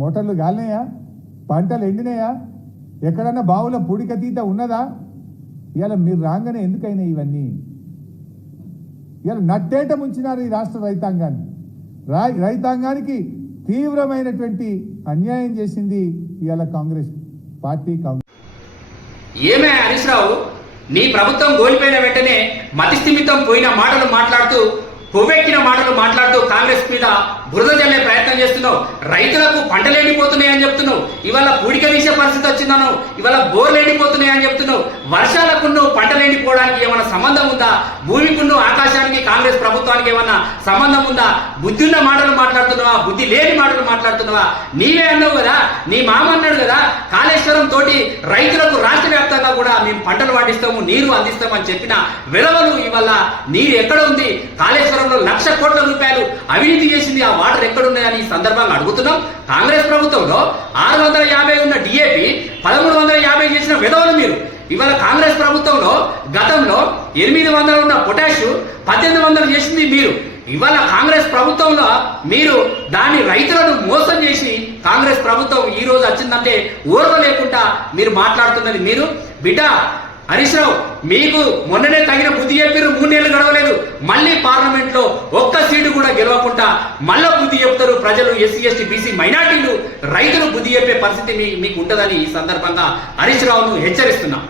మోటార్లు గాలినాయా? పంటలు ఎండినాయా? ఎక్కడన్నా బావుల పూడికతీత ఉన్నదా? ఇవాళ మీరు రాగానే ఎందుకైనా ఇవన్నీ? ఇవాళ నట్టేట ముంచినారు ఈ రాష్ట్ర రైతాంగాన్ని. రా రైతాంగానికి తీవ్రమైనటువంటి అన్యాయం చేసింది ఇవాళ కాంగ్రెస్ పార్టీ కాంగ్రెస్. ఏమే హరీష్ రావు? నీ ప్రభుత్వం కోల్పోయిన వెంటనే మతిస్థిమితం పోయిన మాటలు మాట్లాడుతూ కొవ్వెక్కిన మాటలు మాట్లాడుతూ కాంగ్రెస్ మీద బురద జల్లే ప్రయత్నం చేస్తున్నావు. రైతులకు పంటలు ఎండిపోతున్నాయని చెప్తున్నావు. ఇవాళ పూడిక తీసే పరిస్థితి వచ్చిందను. ఇవాళ బోర్లు ఎండిపోతున్నాయని చెప్తున్నావు. వర్షాలకు నువ్వు పంటలు ఎండిపోవడానికి ఏమైనా సంబంధం ఉందా? భూమికి నువ్వు ఆకాశానికి కాంగ్రెస్ ప్రభుత్వానికి ఏమన్నా సంబంధం ఉందా? బుద్ధి ఉన్న మాటలు మాట్లాడుతున్నావా? బుద్ధి లేని మాటలు మాట్లాడుతున్నావా? నీవే అన్నావు కదా. నీ మామ అన్నాడు కదా కాళేశ్వరం తోటి రైతుల మేము పంటలు పండిస్తాము నీరు అందిస్తామని చెప్పిన విలవలు ఇవాళ నీరు ఎక్కడ ఉంది? కాళేశ్వరంలో లక్ష కోట్ల రూపాయలు అవినీతి చేసింది. ఆ వాటర్ ఎక్కడున్నాయని ఈ సందర్భంగా అడుగుతున్నాం. కాంగ్రెస్ ప్రభుత్వంలో ఆరు వందల యాభై ఉన్న డిఏపి పదమూడు వందల యాభై చేసిన విలువలు మీరు. ఇవాళ కాంగ్రెస్ ప్రభుత్వంలో గతంలో ఎనిమిది వందలు ఉన్న పొటాష్ పద్దెనిమిది వందలు చేసింది మీరు. ఇవాళ కాంగ్రెస్ ప్రభుత్వంలో మీరు దాని రైతులను మోసం చేసి కాంగ్రెస్ ప్రభుత్వం ఈ రోజు వచ్చిందంటే ఓర్వ లేకుండా మీరు మాట్లాడుతున్నది మీరు? బిడ్డ హరీష్ రావు మీకు మొన్ననే తగిన బుద్ధి చెప్పారు మూడు నెలలు గడవలేదు. మళ్ళీ పార్లమెంట్లో ఒక్క సీటు కూడా గెలవకుండా మళ్ళా బుద్ధి చెప్తారు ప్రజలు ఎస్సీ ఎస్టీ బీసీ మైనార్టీలు. రైతులు బుద్ధి చెప్పే పరిస్థితి మీకు ఉంటుందని ఈ సందర్భంగా హరీష్ రావును హెచ్చరిస్తున్నాం.